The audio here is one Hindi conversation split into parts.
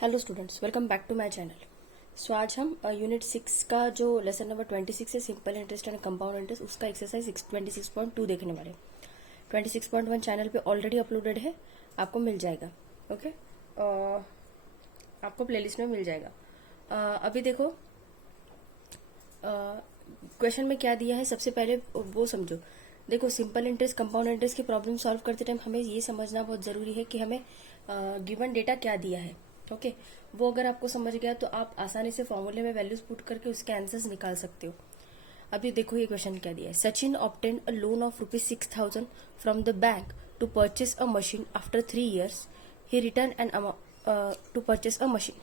Hello students, welcome back to my channel. So आज हम यूनिट 6 का जो लेसन नंबर 26 है simple interest and compound interest, उसका एक्सरसाइज 26.2 देखने वाले। 26.1 चैनल पे ऑलरेडी अपलोडेड है, आपको मिल जाएगा। ओके आपको प्लेलिस्ट में मिल जाएगा। अभी देखो क्वेश्चन में क्या दिया है, सबसे पहले वो समझो। देखो, सिंपल इंटरेस्ट कंपाउंड इंटरेस्ट की प्रॉब्लम सॉल्व करते टाइम हमें ये समझना बहुत जरूरी है कि हमें गिवन डेटा क्या दिया है। ओके वो अगर आपको समझ गया तो आप आसानी से फॉर्मूले में वैल्यूज पुट करके उसके आंसर्स निकाल सकते हो। अभी देखो ये क्वेश्चन क्या दिया है। Sachin obtain a loan of ₹6,000 from the bank to purchase a machine after 3 years. He return an to purchase a machine.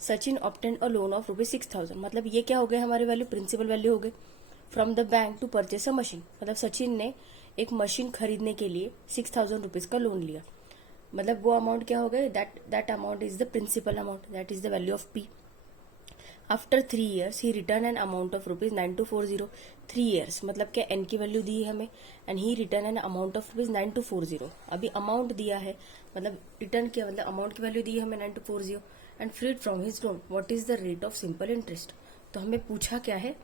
Sachin obtain a loan of ₹6,000, मतलब ये क्या हो गए हमारी वैल्यू, प्रिंसिपल वैल्यू हो गई। From the bank to purchase a machine, मतलब सचिन ने एक मशीन खरीदने के लिए ₹6,000 का लोन लिया, मतलब वो अमाउंट क्या हो गए, that amount is the principal amount, that is the value of P. After 3 years he return an amount of ₹9240। 3 years मतलब क्या, एन की वैल्यू दी है हमें, and he return an amount of ₹9240। अभी अमाउंट दिया है, मतलब रिटर्न किया, मतलब अमाउंट की वैल्यू दी है हमें 9240, and freed from his loan what is the rate of simple interest. तो हमें पूछा क्या है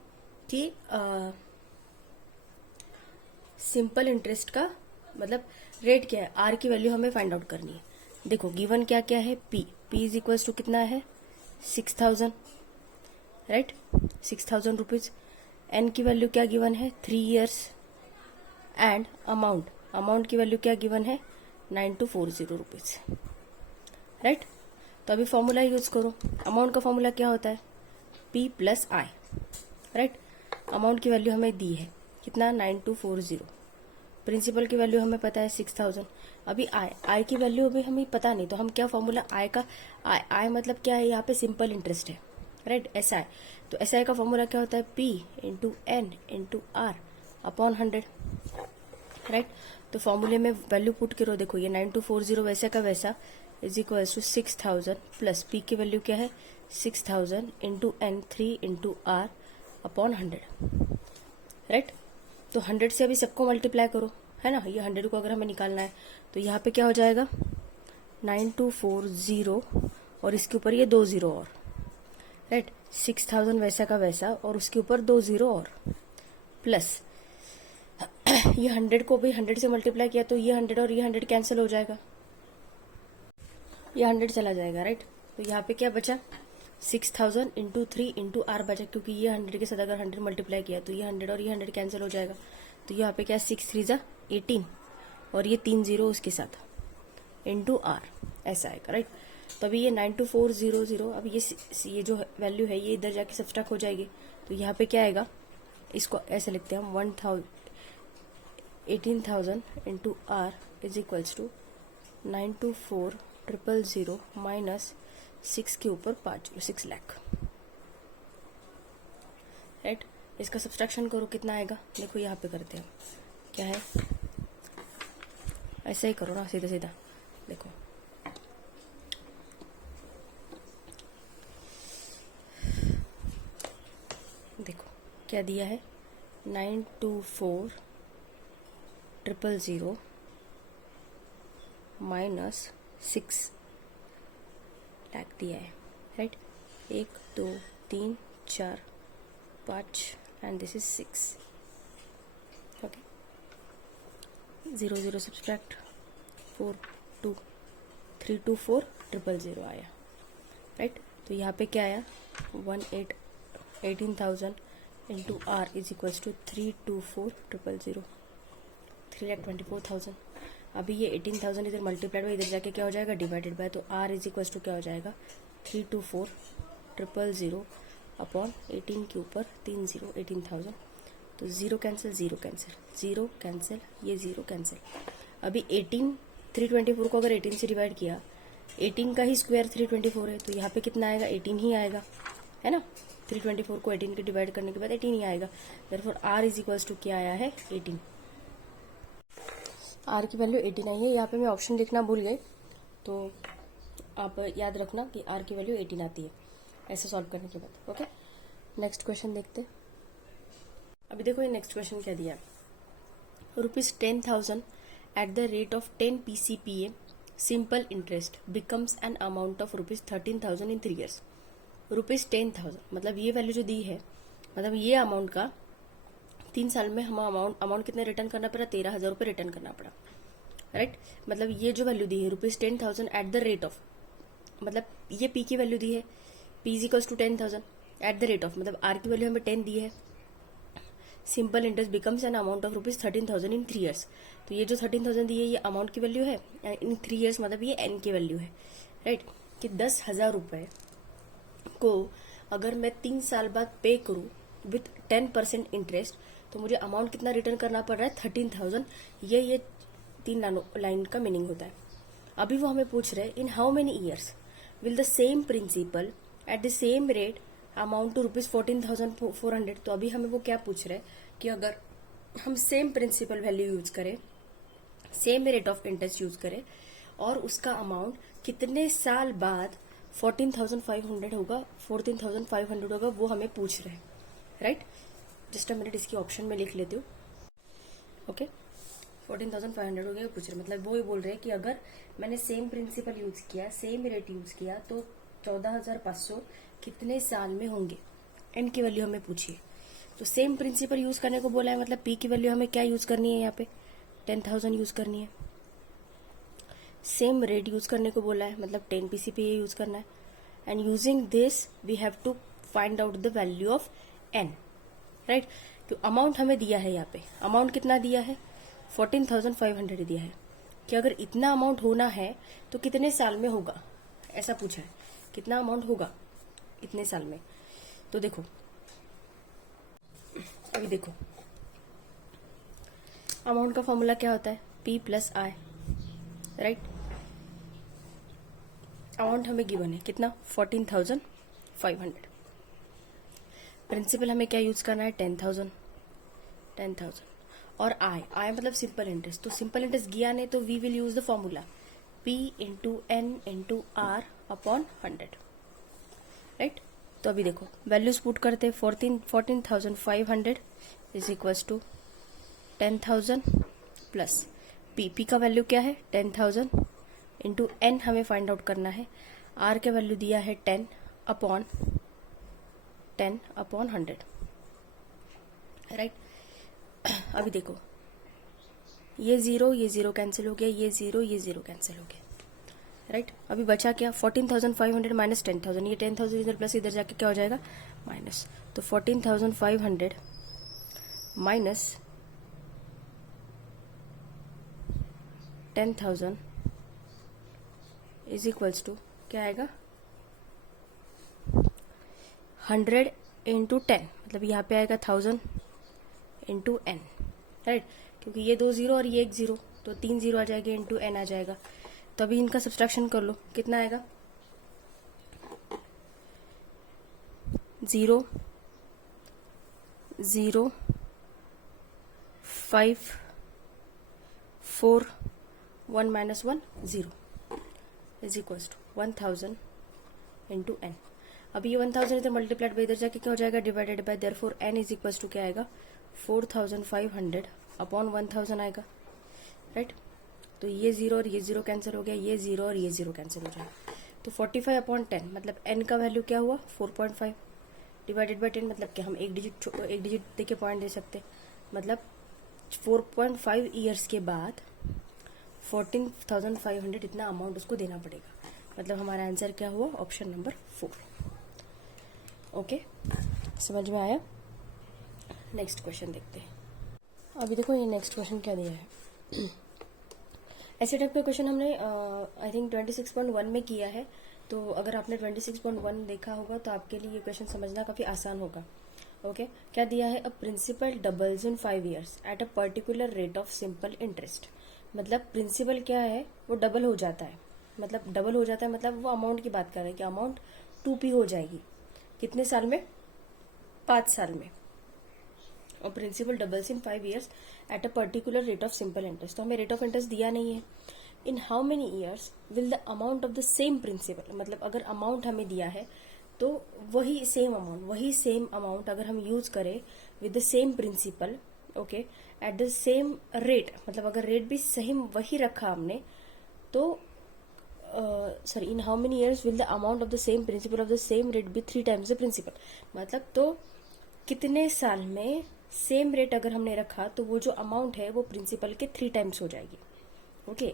कि सिंपल इंटरेस्ट का मतलब रेट क्या है, आर की वैल्यू हमें फाइंड आउट करनी है। देखो गिवन क्या क्या है, पी इज इक्वल्स टू कितना है 6,000, राइट, ₹6,000। एन की वैल्यू क्या गिवन है 3 years, एंड अमाउंट की वैल्यू क्या गिवन है ₹9240, राइट। तो अभी फॉर्मूला यूज करो। अमाउंट का फॉर्मूला क्या होता है, P plus I, right. Amount की वैल्यू हमें दी है कितना 9240, प्रिंसिपल की वैल्यू हमें पता है 6,000। अभी आई की वैल्यू अभी हमें पता नहीं, तो हम क्या फॉर्मूला आई का, आई मतलब क्या है, यहाँ पे सिंपल इंटरेस्ट है, राइट, एस आई। तो एस आई का फॉर्मूला क्या होता है, P into N into R upon 100, right. तो फॉर्मूले में वैल्यू पुट करो, देखो ये 9240 वैसे का वैसा is equal to 6,000 plus P की वैल्यू क्या है 6,000 into N 3 into R upon 100, right. तो 100 से अभी सबको मल्टीप्लाई करो, है ना, ये 100 को अगर हमें निकालना है तो यहाँ पे क्या हो जाएगा 9240, और इसके ऊपर ये 2 जीरो और, राइट। 6,000 वैसा का वैसा और उसके ऊपर 2 जीरो और, प्लस ये 100 को भी 100 से मल्टीप्लाई किया तो ये 100 और ये 100 कैंसिल हो जाएगा, ये 100 चला जाएगा, राइट। तो यहाँ पे क्या बचा 6,000 इंटू 3 इंटू आर बचा, क्योंकि ये 100 के साथ अगर 100 मल्टीप्लाई किया तो ये 100 और ये 100 कैंसिल हो जाएगा। तो यहाँ पे क्या 6 3 जा 18 और ये 3 जीरो उसके साथ इंटू आर, ऐसा आएगा, राइट। तो अभी ये 9240, अब ये जो वैल्यू है ये इधर जाके सब्सट्रैक्ट हो जाएगी। तो यहाँ पे क्या आएगा, इसको ऐसे लिखते हैं हम 18,000 into R is equals to 924000 minus 6 के ऊपर 5 6 लाख, राइट। इसका सब्सट्रैक्शन करो कितना आएगा, देखो यहाँ पे करते हैं क्या है, ऐसे ही करो ना सीधा सीधा, देखो देखो क्या दिया है 924000 माइनस 6 लाख दिया है, right. 1 2 3 4 5 and this is 6, okay. 0 0 subtract 4 2 3 2 4 000 आया, राइट। तो यहाँ पे क्या आया 18,000 into R is equals to 324,000, 3,24,000। अभी ये 18,000 इधर मल्टीप्लाइड इधर जाके क्या हो जाएगा डिवाइडेड बाय, तो आर इज इक्वल्स टू क्या हो जाएगा 324,000 अपॉन 18 के ऊपर 3 जीरो 18,000। तो zero cancel zero cancel zero cancel, ये जीरो कैंसिल। अभी 324 को अगर 18 से डिवाइड किया, 18 का ही स्क्वायर 324 है, तो यहाँ पे कितना आएगा 18 ही आएगा, है ना। 324 को 18 के डिवाइड करने के बाद 18 ही आएगा, therefore R is equals to क्या आया है 18। आर की वैल्यू 18 आई है। यहाँ पे मैं ऑप्शन लिखना भूल गई, तो आप याद रखना कि आर की वैल्यू 18 आती है ऐसे सॉल्व करने के बाद, ओके। नेक्स्ट क्वेश्चन देखते हैं। अभी देखो ये नेक्स्ट क्वेश्चन क्या दिया, ₹10,000 at the rate of 10 PCPA simple interest becomes an amount of ₹13,000 in 3 years। ₹10,000 मतलब ये वैल्यू जो दी है, मतलब ये अमाउंट का 3 साल में हम अमाउंट कितने रिटर्न करना पड़ा, 13,000 रुपये रिटर्न करना पड़ा, राइट। मतलब ये जो वैल्यू दी है ₹10,000 एट द रेट ऑफ, मतलब ये पी की वैल्यू दी है, P is equals to 10,000 at the rate of, मतलब आर की वैल्यू हमें 10 दी है। Simple interest becomes an amount of ₹13,000 in 3 years। तो ये जो 13,000 दी है ये अमाउंट की वैल्यू है, इन 3 years मतलब ये एन की वैल्यू है, राइट। कि 10,000 रुपये को अगर मैं 3 साल बाद पे करूं विथ 10% इंटरेस्ट, तो मुझे अमाउंट कितना रिटर्न करना पड़ रहा है, 13,000। ये 3 लाइन का मीनिंग होता है। अभी वो हमें पूछ रहे हैं in how many years will the same principal at the same rate amount to ₹14,400। तो अभी हमें वो क्या पूछ रहे हैं कि अगर हम सेम प्रिंसिपल वैल्यू यूज करें, same rate of interest use करें, और उसका अमाउंट कितने साल बाद 14,500 होगा, 14,500 होगा, वो हमें पूछ रहे हैं, राइट। जस्ट अ मिनट, इसकी ऑप्शन में लिख लेती हूँ। ओके, 14,500 हो गया पूछ रहे, मतलब वो ही बोल रहे हैं कि अगर मैंने सेम प्रिंसिपल यूज किया, सेम रेट यूज किया, तो 14,500 कितने साल में होंगे, एन की वैल्यू हमें पूछिए। तो सेम प्रिंसिपल यूज करने को बोला है, मतलब पी की वैल्यू हमें क्या यूज करनी है, यहाँ पे 10,000 यूज करनी है। सेम रेट यूज करने को बोला है, मतलब 10 PCP यूज करना है। And using this we have to find out the value of N, right. तो अमाउंट हमें दिया है, यहाँ पे अमाउंट कितना दिया है, 14,500 दिया है, कि अगर इतना अमाउंट होना है तो कितने साल में होगा, ऐसा पूछा है, कितना अमाउंट होगा इतने साल में। तो देखो, अभी देखो अमाउंट का फॉर्मूला क्या होता है, P plus I, right. Amount हमें गिवन है कितना, 14,500। प्रिंसिपल हमें क्या यूज करना है, 10,000, और I मतलब सिंपल इंटरेस्ट। तो सिंपल इंटरेस्ट गिया नहीं तो we will use the formula P into N into R upon 100, right. तो अभी देखो वैल्यूज पुट करते हैं, 14,500 is equals to 10,000 plus P का वैल्यू क्या है, 10,000 इंटू एन हमें फाइंड आउट करना है, आर के वैल्यू दिया है 10 अपॉन 100, राइट। अभी देखो ये जीरो कैंसिल हो गया, ये जीरो कैंसिल हो गया, राइट। अभी बचा क्या, 14,500 माइनस 10,000, ये 10,000 इधर प्लस इधर जाके क्या हो जाएगा, माइनस। तो 14,500 माइनस 10,000 इज इक्वल्स टू क्या आएगा, 100 इंटू 10, मतलब यहाँ पे आएगा 1,000 इंटू एन, राइट। क्योंकि ये 2 जीरो और ये 1 जीरो, तो 3 जीरो आ जाएगा, इंटू एन आ जाएगा। तो अभी इनका सब्सट्रैक्शन कर लो, कितना आएगा, 0 0 5 4 1 minus 1 0 is equals to 1,000 into N. अब ये 1,000 इधर मल्टीप्लाइड बाई इधर जाके क्या हो जाएगा, divided by, therefore N is equals to क्या आएगा, 4,500 अपॉन 1,000 आएगा, राइट। तो ये जीरो और ये जीरो कैंसिल हो गया, ये जीरो और ये जीरो कैंसिल हो जाएगा। तो 45 अपॉन 10 मतलब एन का वैल्यू क्या हुआ, 4.5 डिवाइडेड बाई 10, मतलब क्या हम एक डिजिट देके पॉइंट दे सकते, मतलब 4.5 ईयर्स के बाद 14,500 इतना अमाउंट उसको देना पड़ेगा। मतलब हमारा आंसर क्या हुआ, ऑप्शन नंबर 4। ओके, समझ में आया। नेक्स्ट क्वेश्चन देखते हैं। अभी देखो ये नेक्स्ट क्वेश्चन क्या दिया है। ऐसे टाइप का क्वेश्चन हमने आई थिंक 26.1 में किया है, तो अगर आपने 26.1 देखा होगा तो आपके लिए ये क्वेश्चन समझना काफी आसान होगा। ओके, क्या दिया है, a principal doubles in 5 years at a particular rate of simple interest. मतलब प्रिंसिपल क्या है, वो डबल हो जाता है, मतलब डबल हो जाता है, मतलब वो अमाउंट की बात कर रहे हैं कि अमाउंट 2p हो जाएगी, कितने साल में, 5 साल में। और principal doubles in 5 years at a particular rate of simple interest. तो हमें रेट ऑफ इंटरेस्ट दिया नहीं है। In how many years will the amount of the same principal, मतलब अगर अमाउंट हमें दिया है तो वही सेम अमाउंट अगर हम यूज करें with the same principal, okay, at the same rate, मतलब अगर रेट भी सेम वही रखा हमने, तो sorry, in how many years will the amount of the same principal of the same rate be 3 times the principal? मतलब तो कितने साल में सेम रेट अगर हमने रखा तो वो जो अमाउंट है वो प्रिंसिपल के 3 टाइम्स हो जाएगी. ओके,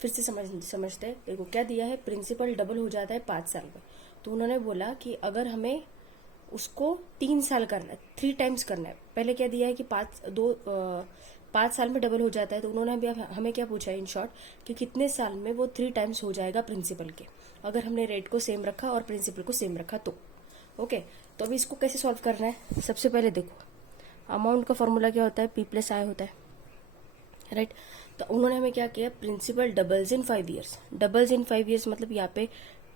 फिर से समझते हैं. देखो क्या दिया है, प्रिंसिपल डबल हो जाता है 5 साल में. तो उन्होंने बोला कि अगर हमें उसको 3 साल करना है, 3 टाइम्स करना है. पहले क्या दिया है कि 5 साल में डबल हो जाता है. तो उन्होंने हमें क्या पूछा है इन शॉर्ट कि कितने साल में वो 3 टाइम्स हो जाएगा प्रिंसिपल के, अगर हमने रेट को सेम रखा और प्रिंसिपल को सेम रखा तो. ओके, तो अभी इसको कैसे सॉल्व करना है. सबसे पहले देखो, अमाउंट का फॉर्मूला क्या होता है, पी प्लस आई होता है, राइट. तो उन्होंने हमें क्या किया, principal doubles in 5 years. Doubles in 5 years मतलब यहाँ पे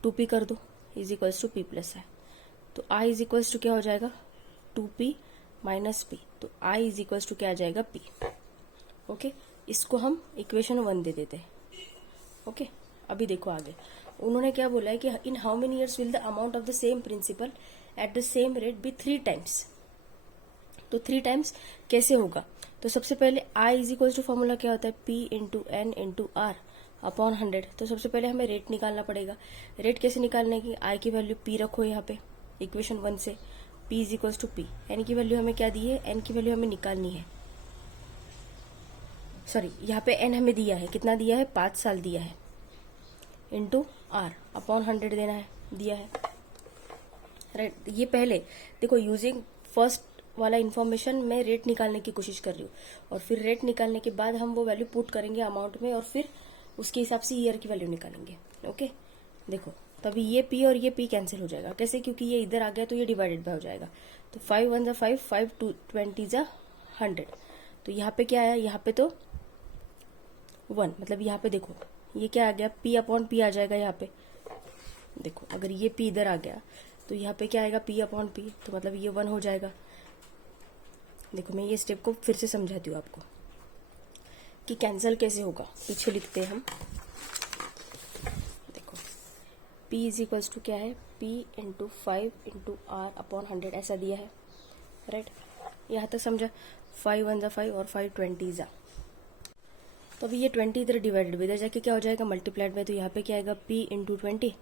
2p कर दो is equals to P plus I. तो i इज इक्वल्स टू क्या हो जाएगा, 2p माइनस p. तो i इज इक्वल्स टू क्या आ जाएगा, p. ओके, इसको हम इक्वेशन 1 दे देते हैं. ओके, अभी देखो आगे उन्होंने क्या बोला है कि in how many years will the amount of the same principal at the same rate be 3 times. तो 3 टाइम्स कैसे होगा. तो सबसे पहले i is equals to formula क्या होता है, p into N into R upon 100. तो सबसे पहले हमें रेट निकालना पड़ेगा. रेट कैसे निकालने की, i की वैल्यू p रखो यहाँ पे इक्वेशन 1 से, p is equals to p. n की वैल्यू हमें क्या दी है, n की वैल्यू हमें निकालनी है. सॉरी, यहाँ पे n हमें दिया है, कितना दिया है, 5 साल दिया है, इंटू r अपॉन 100 देना है, दिया है, राइट. ये पहले देखो यूजिंग फर्स्ट वाला इन्फॉर्मेशन मैं रेट निकालने की कोशिश कर रही हूँ, और फिर रेट निकालने के बाद हम वो वैल्यू पुट करेंगे अमाउंट में, और फिर उसके हिसाब से ईयर की वैल्यू निकालेंगे. ओके, देखो तभी ये p और ये p कैंसिल हो जाएगा. कैसे, क्योंकि ये इधर आ गया तो ये डिवाइडेड बाय हो जाएगा. तो 5 1 5, 5 2 20 100. तो यहाँ पे क्या आया, यहाँ पे तो 1, मतलब यहाँ पे देखो ये क्या आ गया, p अपॉन p आ जाएगा. यहाँ पे देखो अगर ये p इधर आ गया तो यहाँ पे क्या आएगा, p अपॉन p. तो मतलब ये 1 हो जाएगा. देखो मैं ये स्टेप को फिर से समझाती हूँ आपको कि कैंसिल कैसे होगा. पीछे लिखते हैं हम. देखो p इज इक्वल्स टू क्या है, p into 5 into R upon 100 ऐसा दिया है, राइट. यहाँ तक समझा. 5 1 5 और 5 20 तो अभी ये 20 इधर डिवाइडेड इधर जाके क्या हो जाएगा, मल्टीप्लाइड में. तो यहाँ पे क्या आएगा, p into 20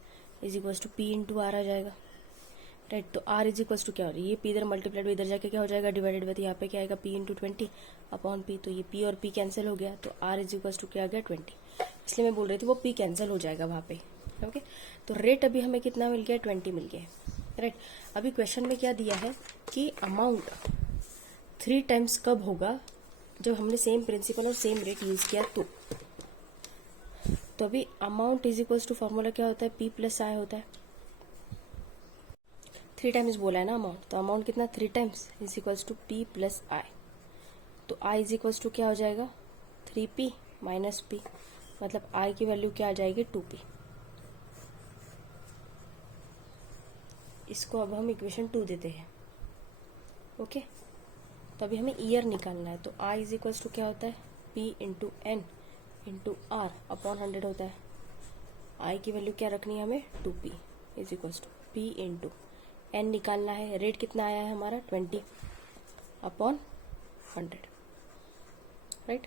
is equals to p into R आ जाएगा, राइट. तो r इज इक्वल्स टू क्या हो रहा है, ये p इधर मल्टीप्लाइड इधर जाके क्या हो जाएगा, डिवाइडेड में. तो यहाँ पे क्या आएगा, p इंटू 20 अपॉन p. तो ये p और p कैंसिल हो गया. तो r इज इक्वल्स टू क्या आ गया, 20. इसलिए मैं बोल रही थी वो p कैंसिल हो जाएगा वहाँ पे. ओके, तो रेट अभी हमें कितना मिल गया, 20 मिल गया, राइट. अभी क्वेश्चन में क्या दिया है कि अमाउंट 3 टाइम्स कब होगा, जब हमने सेम प्रिंसिपल और सेम रेट यूज किया तो अभी amount is equals to formula क्या होता है, p प्लस आई होता है. 3 टाइम्स बोला है ना अमाउंट, तो अमाउंट कितना, 3 times is equals to p plus I. तो i इज इक्वल्स टू क्या हो जाएगा, 3p माइनस p. मतलब i की वैल्यू क्या आ जाएगी, 2p. इसको अब हम इक्वेशन 2 देते हैं. ओके, तो अभी हमें ईयर निकालना है. तो i इज इक्वल्स टू क्या होता है, p into N into R upon 100 होता है. i की वैल्यू क्या रखनी है हमें, 2p is equals to p into N निकालना है. रेट कितना आया है हमारा, 20 अपॉन 100, राइट.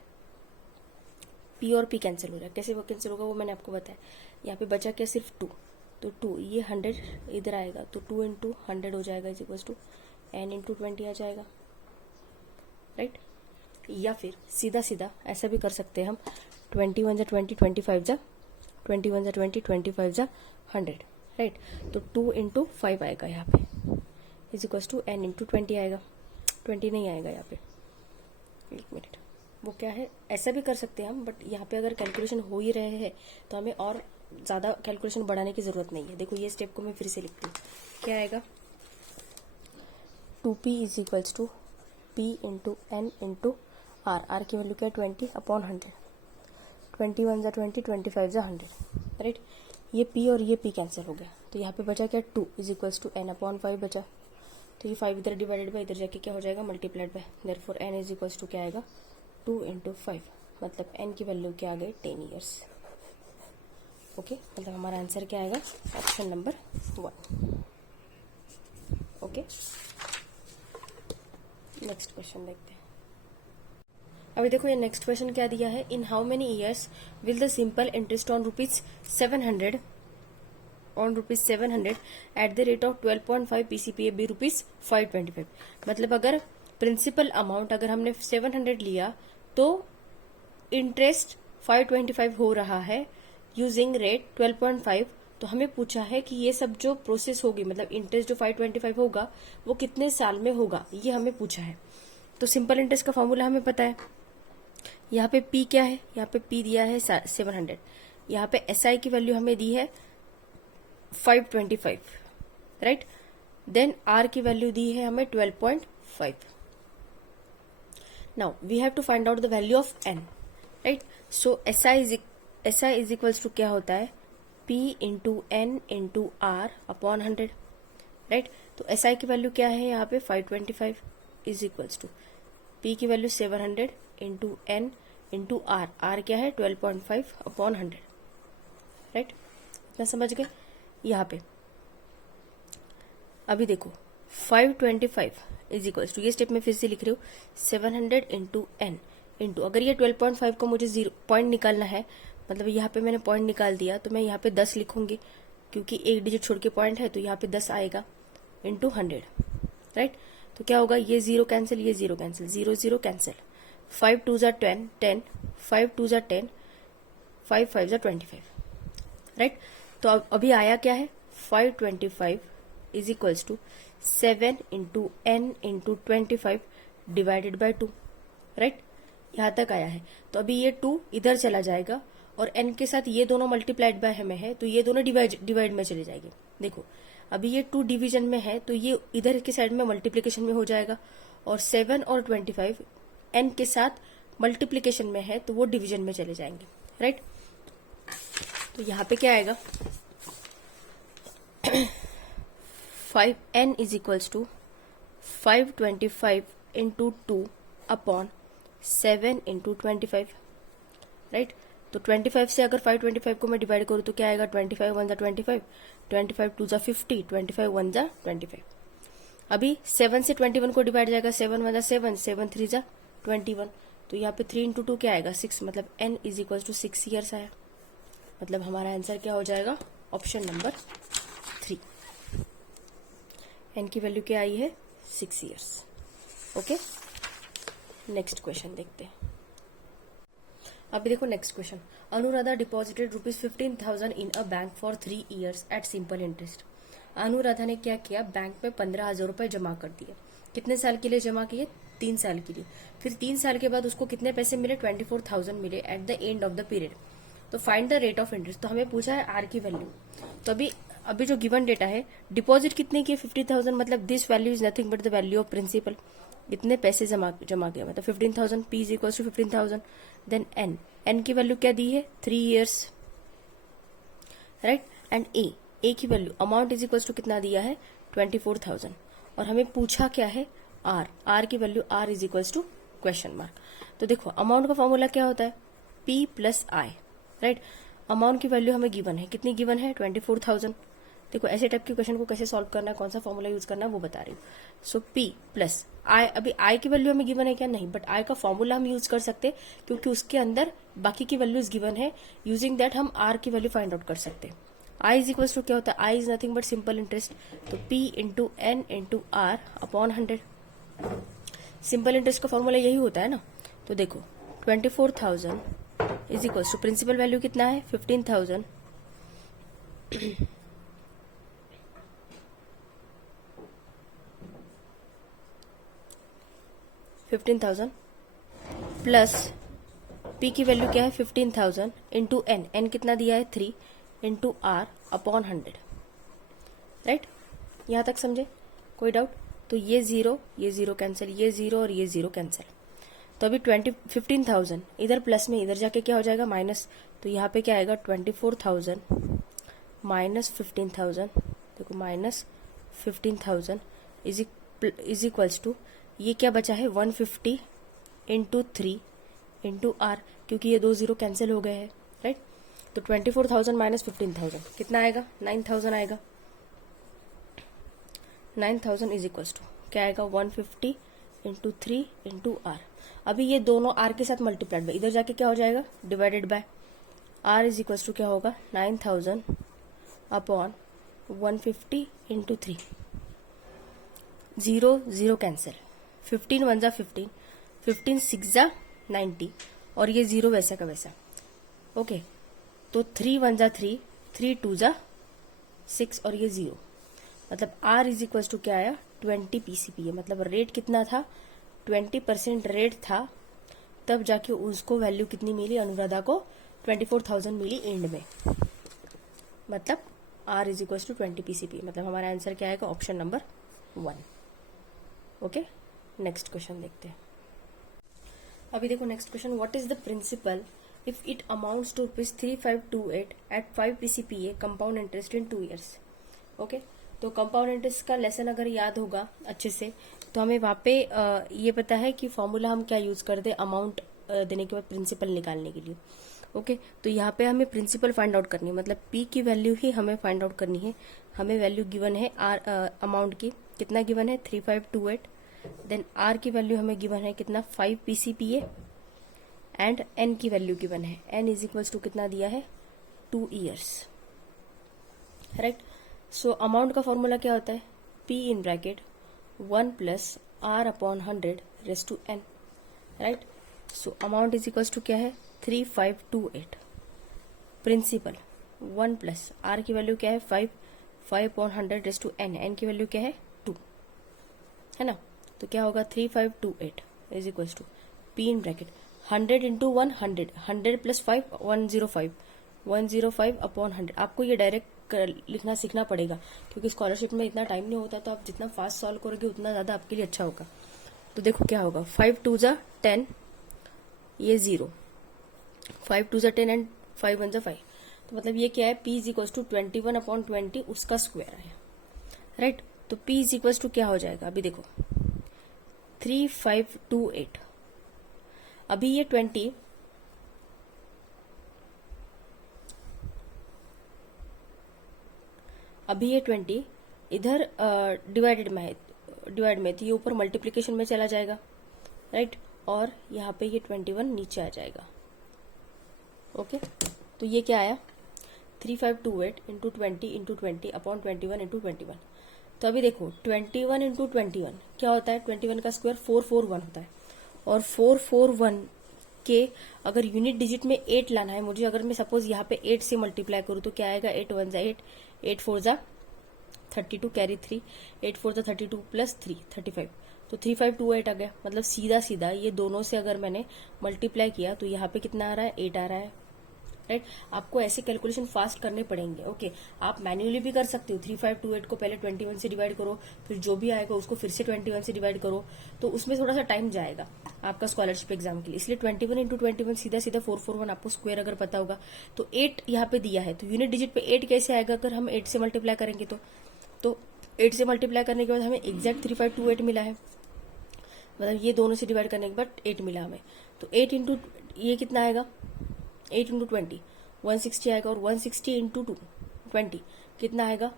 p और p कैंसिल हो रहा है. कैसे वो कैंसिल होगा वो मैंने आपको बताया. यहाँ पे बचा क्या, सिर्फ 2. तो 2 ये 100 इधर आएगा, तो 2 इंटू 100 हो जाएगा is equals to n into 20 आ जाएगा, राइट. या फिर सीधा सीधा ऐसा भी कर सकते हैं हम, 21 जा 20 25 जा 21 जा 20 25 जा 100, राइट. तो 2 इंटू 5 आएगा यहाँ पे is equals to n into 20 आएगा. 20 नहीं आएगा यहाँ पे, एक मिनट. वो क्या है, ऐसा भी कर सकते हैं हम, बट यहाँ पे अगर कैलकुलेशन हो ही रहे हैं तो हमें और ज़्यादा कैलकुलेशन बढ़ाने की ज़रूरत नहीं है. देखो ये स्टेप को मैं फिर से लिखती हूँ. क्या आएगा, 2p is equals to p into N into R. R की वैल्यू क्या है, 20 अपॉन 100. 21 जा 20 25 जा 100, राइट. ये p और ये p कैंसिल हो गया. तो यहाँ पे बचा क्या, 2 is equals to n upon 5 बचा. तो ये 5 इधर डिवाइडेड बाय इधर जाके क्या हो जाएगा, multiplied by. Therefore n is equals to क्या आएगा, 2 इंटू 5. मतलब n की वैल्यू क्या आ गई, 10 ईयर्स. ओके, मतलब हमारा आंसर क्या आएगा, option number 1. Okay, next question देखते हैं. अभी देखो ये नेक्स्ट क्वेश्चन क्या दिया है, in how many years will the simple interest on rupees 700 at the rate of 12.5 PCPA be rupees 525। मतलब अगर प्रिंसिपल अमाउंट अगर हमने 700 लिया तो इंटरेस्ट 525 हो रहा है यूजिंग रेट 12.5। तो हमें पूछा है कि ये सब जो प्रोसेस होगी, मतलब इंटरेस्ट जो 525 होगा वो कितने साल में होगा, ये हमें पूछा है। तो सिंपल इंटरेस्ट का फॉर्मूला हमें पता है। यहाँ पे पी क्या है, यहाँ पे पी दिया है 700, यहाँ पे एसआई की वैल्यू हमें दी है 525, राइट। देन आर की वैल्यू दी है हमें 12.5। Now we have to find out the value of N, right. So SI is equals to क्या होता है, P into N into R upon 100, right. तो एसआई की वैल्यू क्या है यहाँ पे 525 इज इक्वल्स टू P की value 700 into N into R क्या है 12.5 अपॉन 100, राइट। इतना समझ गए। यहाँ पे अभी देखो 525 इज इक्वल्स टू, ये स्टेप में फिर से लिख रही हूँ 700 इंटू एन इंटू, अगर ये 12.5 को मुझे 0 पॉइंट निकालना है, मतलब यहाँ पे मैंने पॉइंट निकाल दिया तो मैं यहाँ पे 10 लिखूंगी क्योंकि एक डिजिट छोड़ के पॉइंट है, तो यहाँ पे 10 आएगा इंटू 100, राइट। तो क्या होगा, ये 0 कैंसिल, ये 0 कैंसिल, 0 0 कैंसिल, 5 2 जा 10 10, 5 2 जा 10, 5 5 जा 25, राइट। तो अब अभी आया क्या है 525 is equals to 7 into N into 25 divided by 2, right. यहाँ तक आया है। तो अभी ये 2 इधर चला जाएगा और n के साथ ये दोनों मल्टीप्लाइड बाय में है, तो ये दोनों डिवाइड में चले जाएंगे। देखो अभी ये 2 डिवीजन में है तो ये इधर के साइड में मल्टीप्लीकेशन में हो जाएगा, और 7 और 25 n के साथ मल्टीप्लीकेशन में है तो वो डिवीजन में चले जाएंगे, राइट। तो यहाँ पे क्या आएगा 5n is equals to 525 into 2 upon 7 into 25, right. तो 25 से अगर 525 को मैं डिवाइड करूँ तो क्या आएगा 25 1 जा 25, 25 2 जा 50, 25 1 जा 25। अभी 7 से 21 को डिवाइड जाएगा, 7 1 जा 7, 7 3 जा 21। तो यहाँ पे 3 इंटू 2 क्या आएगा 6, मतलब n is equal to 6 years आया। मतलब हमारा आंसर क्या हो जाएगा, ऑप्शन नंबर 3। n की वैल्यू क्या आई है 6 ईयर्स। ओके, नेक्स्ट क्वेश्चन देखते हैं। अभी देखो next question, Anuradha deposited ₹15,000 in a bank for 3 years at simple interest. Anuradha ने क्या किया, बैंक में 15,000 रुपए जमा कर दिए। कितने साल के लिए जमा किए, 3 साल के लिए। फिर 3 साल के बाद उसको कितने पैसे मिले, 24,000 मिले at the end of the period. तो find the rate of interest. तो हमें पूछा है आर की वैल्यू। तो अभी जो गिवन डेटा है, डिपॉजिट कितने की 50,000, मतलब this value is nothing but the value of principal. इतने पैसे जमा किया, मतलब 15,000, P is equal to 15,000। Then N की वैल्यू क्या दी है 3 years, राइट। एंड ए की value amount is equal to कितना दिया है 24,000। और हमें पूछा क्या है आर की value, R is equal to question mark. तो देखो अमाउंट का फॉर्मूला क्या होता है P plus I, right. Amount की वैल्यू हमें गिवन है, कितनी गिवन है 24,000। देखो ऐसे टाइप के क्वेश्चन को कैसे सॉल्व करना है, कौन सा फॉर्मूला यूज करना है वो बता रही हूँ। सो P प्लस आई, अभी आई की वैल्यू हमें गिवन है क्या, नहीं, बट आई का फॉर्मूला हम यूज कर सकते क्योंकि उसके अंदर बाकी की वैल्यूज गिवन है। यूजिंग दैट हम आर की वैल्यू फाइंड आउट कर सकते। आई इज इक्वल टू क्या होता है, I is nothing but simple interest. तो P into N into R upon 100। Simple interest का फॉर्मूला यही होता है ना। तो देखो 24,000 is equal to principal value कितना है 15,000 15,000 प्लस P की वैल्यू क्या है 15,000 इंटू एन कितना दिया है 3 इंटू आर अपॉन 100, राइट। यहां तक समझे, कोई डाउट। तो ये जीरो कैंसिल, ये 0 और ये 0 कैंसिल। तो अभी 15,000 इधर प्लस में, इधर जाके क्या हो जाएगा माइनस। तो यहाँ पे क्या आएगा 24,000 माइनस 15,000। देखो माइनस 15,000 इज इक्वल्स टू, ये क्या बचा है 150 इंटू 3 इंटू आर, क्योंकि ये 2 0 कैंसिल हो गए हैं, राइट। तो 24,000 माइनस 15,000 कितना आएगा 9,000 आएगा। 9,000 इज इक्वल्स टू क्या आएगा 150 इंटू 3 इंटू आर। अभी ये दोनों आर के साथ मल्टीप्लाइड बाय, इधर जाके क्या हो जाएगा, divided by R is equal to क्या होगा 9000 अपॉन 150 इंटू 3, 0 0 कैंसिल, 15 1 जा 15, 15 6 जा 90 और ये 0 वैसा का वैसा। ओके, तो 3 1 जा 3, 3 2 जा 6 और ये 0, मतलब R इज इक्वल टू क्या आया 20 PCPA। मतलब रेट कितना था, 20% रेट था, तब जाके उसको वैल्यू कितनी मिली, अनुराधा को 24,000 मिली एंड में। मतलब R इज इक्वल टू 20 PCPA। मतलब हमारा आंसर क्या आएगा, option number 1। Okay, next question देखते हैं। अभी देखो next question, what is the principal if it amounts to ₹3528 at 5 PCPA compound interest in 2 years। Okay, तो कंपाउंड इंटरेस्ट का लेसन अगर याद होगा अच्छे से तो हमें वहाँ पे ये पता है कि फॉर्मूला हम क्या यूज करते हैं अमाउंट देने के बाद प्रिंसिपल निकालने के लिए। ओके, तो यहाँ पे हमें प्रिंसिपल फाइंड आउट करनी है, मतलब पी की वैल्यू ही हमें फाइंड आउट करनी है। हमें वैल्यू गिवन है आर अमाउंट की, कितना गिवन है 3528, देन आर की वैल्यू हमें गिवन है कितना 5 PCPA एंड एन की वैल्यू गिवन है, एन इज इक्वल्स टू कितना दिया है 2 years, राइट। सो अमाउंट का फॉर्मूला क्या होता है, P in bracket 1 plus R upon 100 raise to N, right. So amount is equals to क्या है 3528, प्रिंसिपल 1 प्लस R की वैल्यू क्या है 5, 5 upon 100 raise to N, N की वैल्यू क्या है 2, है ना। तो क्या होगा 3528 is equals to P in bracket 100 into 100, 100 plus 5 105, 105 upon 100। आपको ये डायरेक्ट लिखना सीखना पड़ेगा क्योंकि स्कॉलरशिप में इतना टाइम नहीं होता, तो आप जितना फास्ट सॉल्व करोगे उतना ज्यादा आपके लिए अच्छा होगा। तो देखो क्या होगा 5 2 जा 10, ये 0, 5 2 जा 10 एंड 5 1 जा 5। तो मतलब ये क्या है P is equal to 21 upon 20 उसका स्क्वायर है, राइट। तो P इज इक्वल टू क्या हो जाएगा, अभी देखो 3528, अभी ये 20 इधर डिवाइड में तो ये ऊपर मल्टीप्लीकेशन में चला जाएगा, राइट। और यहाँ पे ये 21 नीचे आ जाएगा। ओके, तो ये क्या आया 3528 इंटू 20 अपॉन 21 इंटू 21। तो अभी देखो 21 इंटू 21 क्या होता है, 21 का स्क्वायर 441 होता है, और 441 के अगर यूनिट डिजिट में 8 लाना है मुझे, अगर मैं सपोज यहाँ पे 8 से मल्टीप्लाई करूँ तो क्या आएगा 8 1 जा 8, 8 4 जा 32 कैरी 3, 8 4 जा 32 प्लस 3 35, तो 3528 आ गया। मतलब सीधा सीधा ये दोनों से अगर मैंने मल्टीप्लाई किया तो यहाँ पे कितना आ रहा है 8 आ रहा है, राइट। आपको ऐसे कैलकुलेशन फास्ट करने पड़ेंगे। ओके, आप मैन्युअली भी कर सकते हो, 3528 को पहले 21 से डिवाइड करो, फिर जो भी आएगा उसको फिर से 21 से डिवाइड करो, तो उसमें थोड़ा सा टाइम जाएगा आपका स्कॉलरशिप एग्जाम के लिए। इसलिए 21 इंटू 21 सीधा सीधा 441, आपको स्क्वायर अगर पता होगा तो 8 यहाँ पे दिया है, तो यूनिट डिजिट पे 8 कैसे आएगा अगर हम 8 से मल्टीप्लाई करेंगे तो 8 से मल्टीप्लाई करने के बाद हमें एग्जैक्ट 3528 मिला है, मतलब ये दोनों से डिवाइड करने के बाद 8 मिला हमें। तो 8 इंटू ये कितना आएगा 8 इंटू 20 160 आएगा, और 160 इंटू 20 कितना आएगा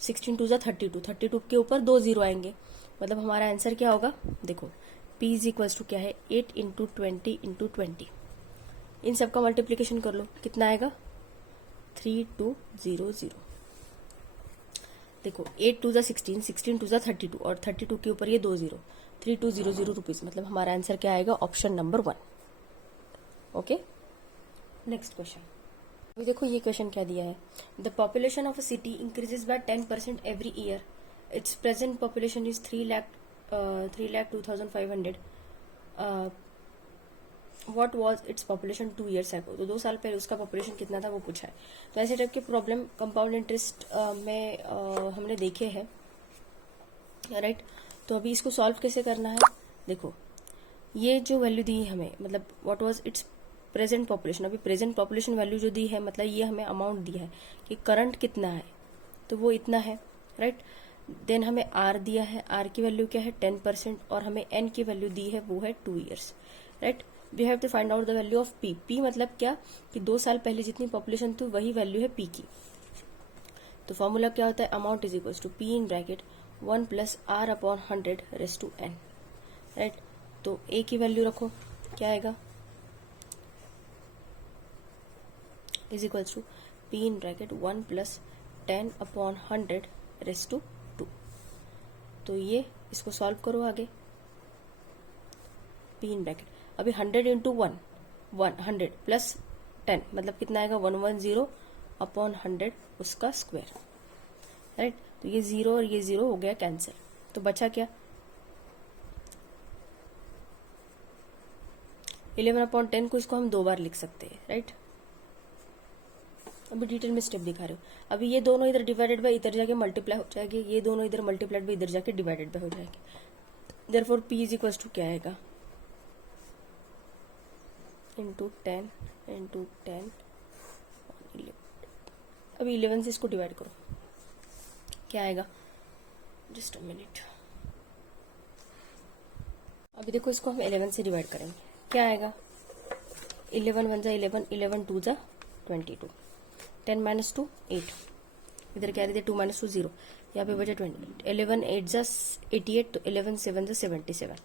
16 2 जा 32, 32 के ऊपर 2 0 आएंगे। मतलब हमारा आंसर क्या होगा, देखो P इज इक्वल्स टू क्या है 8 इंटू 20 इंटू 20, इन सबका मल्टीप्लीकेशन कर लो, कितना आएगा 3200। देखो 8 2 जा 16, 16 2 जा 32, और 32 के ऊपर ये 2 0, 3200 रुपीज। मतलब हमारा आंसर क्या आएगा, option number 1। Okay, next question. अभी देखो ये क्वेश्चन क्या दिया है, the population of a city increases by 10% every year, it's present population is 3,02,500, what was its population 2 years ago। तो 2 साल पहले उसका पॉपुलेशन कितना था वो पूछा है। तो ऐसे टाइप के प्रॉब्लम कंपाउंड इंटरेस्ट में हमने देखे हैं, राइट। तो अभी इसको सॉल्व कैसे करना है, देखो ये जो वैल्यू दी है हमें, मतलब what was it's present population, अभी प्रेजेंट पॉपुलेशन वैल्यू जो दी है, मतलब ये हमें अमाउंट दिया है कि करंट कितना है, तो वो इतना है, राइट। देन हमें आर दिया है, आर की वैल्यू क्या है 10%, और हमें एन की वैल्यू दी है वो है 2 years, right. We have to find out the value of P. P मतलब क्या कि 2 साल पहले जितनी पॉपुलेशन थी वही वैल्यू है पी की। तो फॉर्मूला क्या होता है, amount is equal to P in bracket 1 plus R upon 100 raise to N, right. तो ए की वैल्यू रखो क्या आएगा, is equals to P in bracket 1 plus 10 upon 100 raise to 2। तो ये इसको सॉल्व करो आगे, पी इन ब्रैकेट, अभी 100 इंटू 100 प्लस 10 मतलब कितना आएगा 110 अपॉन 100 उसका स्क्वायर, राइट। तो ये 0 और ये 0 हो गया कैंसिल, तो बचा क्या 11 अपॉन 10 को इसको हम 2 बार लिख सकते हैं, राइट। अभी डिटेल में स्टेप दिखा रहे हो। अभी ये दोनों इधर डिवाइडेड बाय इधर जाके मल्टीप्लाई हो जाएगी, ये दोनों इधर मल्टीप्लाइड बाय इधर जाके डिवाइडेड बाय हो जाएगी। Therefore p is equals to क्या आएगा, इंटू 10 इंटू 10 अभी 11 से इसको डिवाइड करो, क्या आएगा, जस्ट अ मिनट। अभी देखो इसको हम 11 से डिवाइड करेंगे, क्या आएगा 11 1 जा 11, 11 2 जा 22, 10 माइनस 2 8, इधर क्या रहते 2 माइनस 2 0, यहाँ पे बचा 28, 11 8 जा 88, तो 11 7 जा 77,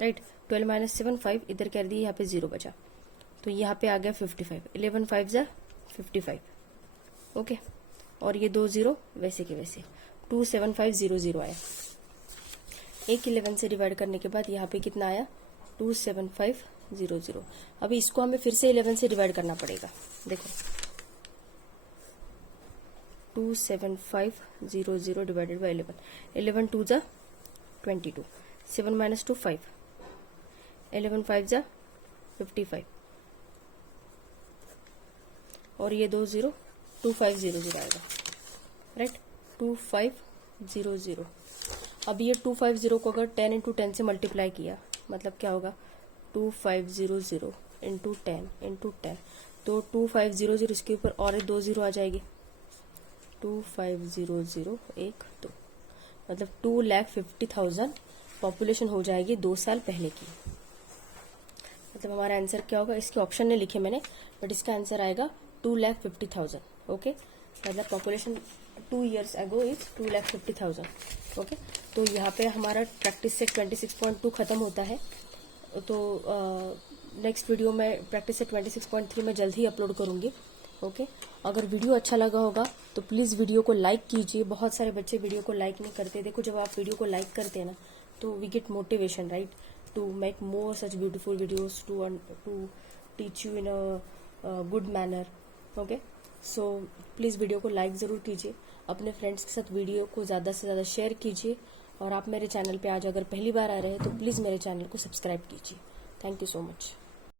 राइट। 12 माइनस 7 5, इधर क्या रही यहाँ पे 0 बचा, तो यहाँ पे आ गया 55, 11 5 जा 55, ओके। और ये 2 0 वैसे के वैसे 27500 आया। एक 11 से डिवाइड करने के बाद यहाँ पे कितना आया 27500। अभी इसको हमें फिर से 11 से डिवाइड करना पड़ेगा, देखो 27500 डिवाइडेड बाय 11, 11 2 जा 22, 7 माइनस 2 5, 11 5 जा 55, और ये 2 0 2500 आएगा, राइट 2500। अब ये 250 को अगर 10 इंटू 10 से मल्टीप्लाई किया मतलब क्या होगा 2500 इंटू 10 इंटू 10, तो 2500 इसके ऊपर और 2 0 आ जाएगी, 2500 1 2, मतलब 2,50,000 पॉपुलेशन हो जाएगी 2 साल पहले की। मतलब हमारा आंसर क्या होगा, इसके ऑप्शन नहीं लिखे मैंने, बट इसका आंसर आएगा 2,50,000, ओके। मतलब population 2 years ago is 2,50,000, okay. तो यहाँ पे हमारा प्रैक्टिस सेट 26.2 खत्म होता है। तो नेक्स्ट वीडियो में प्रैक्टिस सेट 26.3 में जल्द ही अपलोड करूंगी, ओके। अगर वीडियो अच्छा लगा होगा तो प्लीज़ वीडियो को लाइक कीजिए। बहुत सारे बच्चे वीडियो को लाइक नहीं करते। देखो जब आप वीडियो को लाइक करते हैं ना तो we get motivation, right, to make more such beautiful videos to teach you in a good manner, okay. So please video को लाइक ज़रूर कीजिए, अपने फ्रेंड्स के साथ वीडियो को ज़्यादा से ज़्यादा शेयर कीजिए, और आप मेरे चैनल पे आज अगर पहली बार आ रहे हैं तो प्लीज़ मेरे चैनल को सब्सक्राइब कीजिए। Thank you so much.